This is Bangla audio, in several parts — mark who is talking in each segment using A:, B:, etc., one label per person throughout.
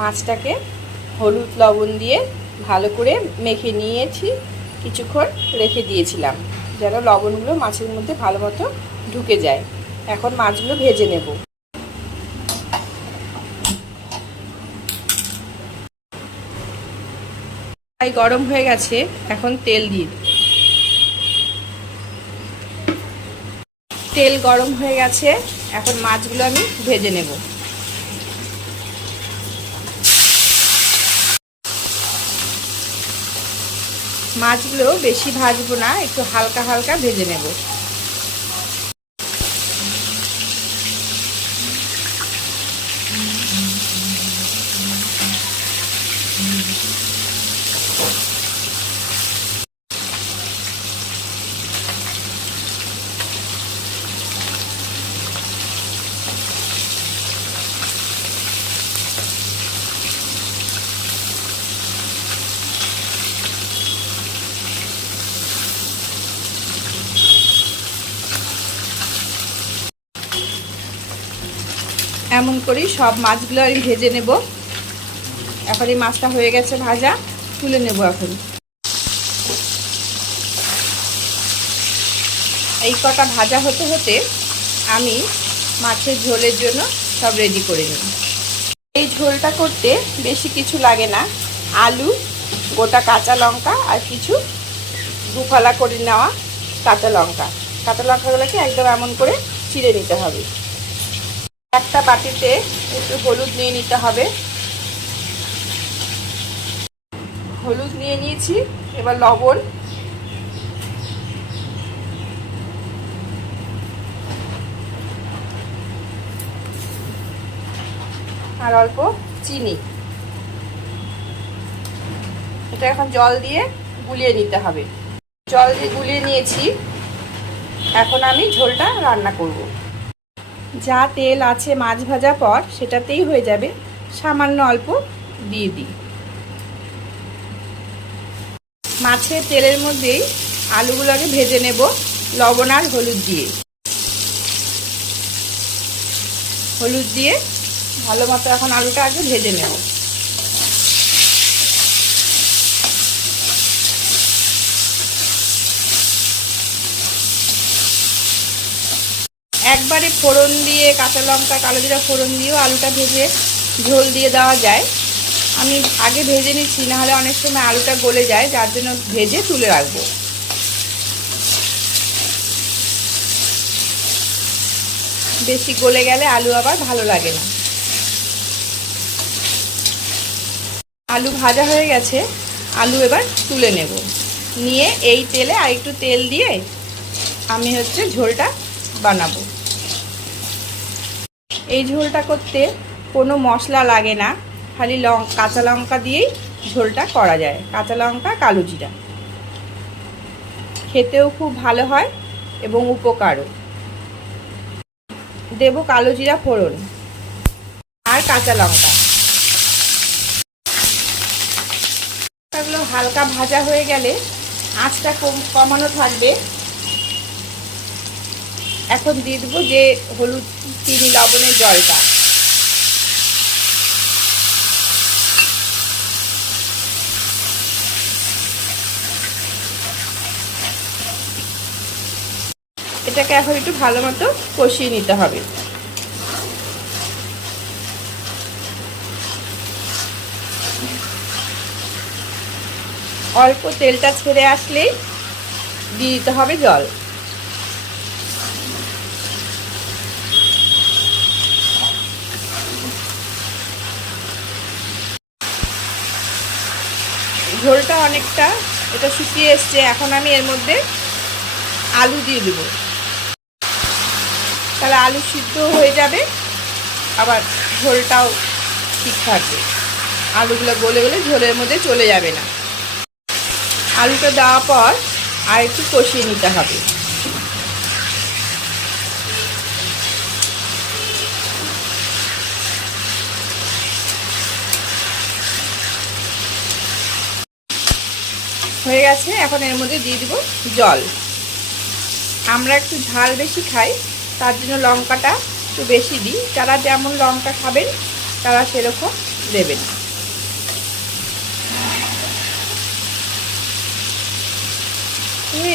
A: মাছটাকে হলুদ লবণ দিয়ে ভালো করে মেখে নিয়েছি। কিছুক্ষণ রেখে দিয়েছিলাম, যেন লবণগুলো মাছের মধ্যে ভালো মতো ঢুকে যায়। এখন মাছগুলো ভেজে নেব। তাই গরম হয়ে গেছে, এখন তেল দিয়ে। তেল গরম হয়ে গেছে, এখন মাছগুলো আমি ভেজে নেব। মাছগুলো বেশি ভাজবো না একটু হালকা হালকা ভেজে নেব। এমন করেই সব মাছগুলো আমি ভেজে নেব। এখন এই মাছটা হয়ে গেছে ভাজা, তুলে নেব এখন। এই কটা ভাজা হতে হতে আমি মাছের ঝোলের জন্য সব রেডি করে নিই। এই ঝোলটা করতে বেশি কিছু লাগে না। আলু, গোটা কাঁচা লঙ্কা আর কিছু দুফালা করে নেওয়া কাঁচা লঙ্কা। কাঁচা লঙ্কাগুলোকে একদম এমন করে চিড়ে নিতে হবে। একটা বাটিতে একটু হলুদ নিয়ে নিতে হবে। হলুদ নিয়ে নিয়েছি, এবার লবণ। আর অল্প চিনি। এটা এখন জল দিয়ে গুলিয়ে নিতে হবে। জল দিয়ে গুলিয়ে নিয়েছি। এখন আমি ঝোলটা রান্না করব। যা তেল আছে মাছ ভাজা পর সেটাতেই হয়ে যাবে সামান্য অল্প দিয়ে দিই। মাছের তেলের মধ্যেই আলুগুলোকে ভেজে নেব, লবণ আর হলুদ দিয়ে। হলুদ দিয়ে ভালো মতো এখন আলুটা আগে ভেজে নেব। একবারে ফোড়ন দিয়ে কাঁচা লঙ্কা, কালো জিরা ফোড়ন দিয়েও আলুটা ভেজে ঝোল দিয়ে দেওয়া যায়। আমি আগে ভেজে নিচ্ছি, নাহলে অনেক সময় আলুটা গলে যায়, যার জন্য ভেজে তুলে রাখব। বেশি গলে গেলে আলু আবার ভালো লাগে না। আলু ভাজা হয়ে গেছে, আলু এবার তুলে নেব। নিয়ে এই তেলে আর একটু তেল দিয়ে আমি হচ্ছে ঝোলটা বানাবো। এই ঝোলটা করতে কোনো মশলা লাগে না, খালি লং, কাঁচা লঙ্কা দিয়েই ঝোলটা করা যায়, কাঁচা লঙ্কা, কালো জিরা। খেতেও খুব ভালো হয় এবং উপকারও। দেব কালো জিরা ফোড়ন আর কাঁচা লঙ্কা। এগুলো হালকা ভাজা হয়ে গেলে আঁচটা কম, কমানো থাকবে। এখন দিয়ে দেবো যে হলুদ, চিনি, লবণের জলটা। এটাকে এখন একটু ভালো মতো কষিয়ে নিতে হবে। অল্প তেলটা ছেড়ে আসলেই দিয়ে দিতে হবে জল। ঝোলটা অনেকটা, এটা শুকিয়ে এসছে, এখন আমি এর মধ্যে আলু দিয়ে দেব। তাহলে আলু সিদ্ধ হয়ে যাবে, আবার ঝোলটাও ঠিক থাকবে। আলুগুলো গলে গলে ঝোলের মধ্যে চলে যাবে না। আলুটা দেওয়ার পর আর একটু কষিয়ে নিতে হবে। হয়ে গেছে। এখন এর মধ্যে দিয়ে দিব জল। আমরা একটু ঝাল বেশি খাই, তার জন্য লঙ্কাটা একটু বেশি দিই। যারা যেমন লঙ্কা খাবেন, তারা সেরকম দেবেন।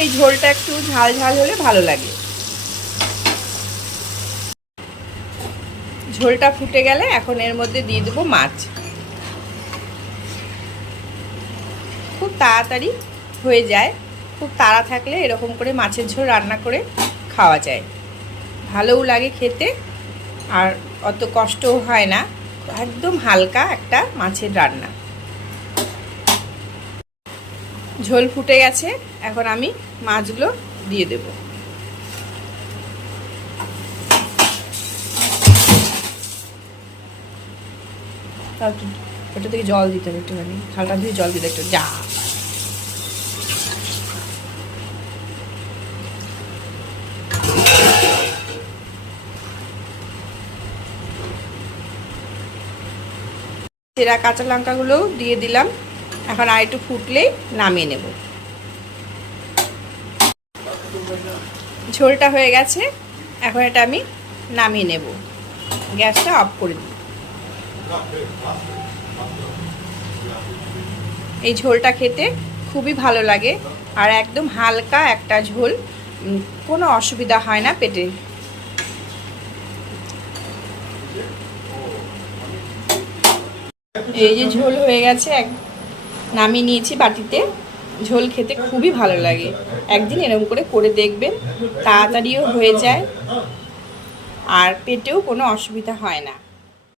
A: এই ঝোলটা একটু ঝাল ঝাল হলে ভালো লাগে। ঝোলটা ফুটে গেলে এখন এর মধ্যে দিয়ে দেবো মাছ। খুব তাড়াতাড়ি হয়ে যায়। খুব তাড়া থাকলে এরকম করে মাছের ঝোল রান্না করে খাওয়া যায়। ভালোও লাগে খেতে আর অত কষ্টও হয় না। একদম হালকা একটা মাছের রান্না। ঝোল ফুটে গেছে, এখন আমি মাছগুলো দিয়ে দেব। ওটা থেকে জল দিতে হবে একটুখানি। থালটা ধুয়ে জল দিতে একটু যা। চেরা কাঁচা লঙ্কাগুলোও দিয়ে দিলাম। এখন আর একটু ফুটলেই নামিয়ে নেব। ঝোলটা হয়ে গেছে। এখন এটা আমি নামিয়ে নেব। গ্যাসটা অফ করে দিই। এই ঝোলটা খেতে খুবই ভালো লাগে। আর একদম হালকা একটা ঝোল কোনো অসুবিধা হয় না পেটে। এই যে ঝোল হয়ে গেছে, এক নামিয়ে নিয়েছি বাটিতে। ঝোল খেতে খুবই ভালো লাগে। একদিন এরকম করে করে দেখবেন, তাড়াতাড়িও হয়ে যায়। আর পেটেও কোনো অসুবিধা হয় না।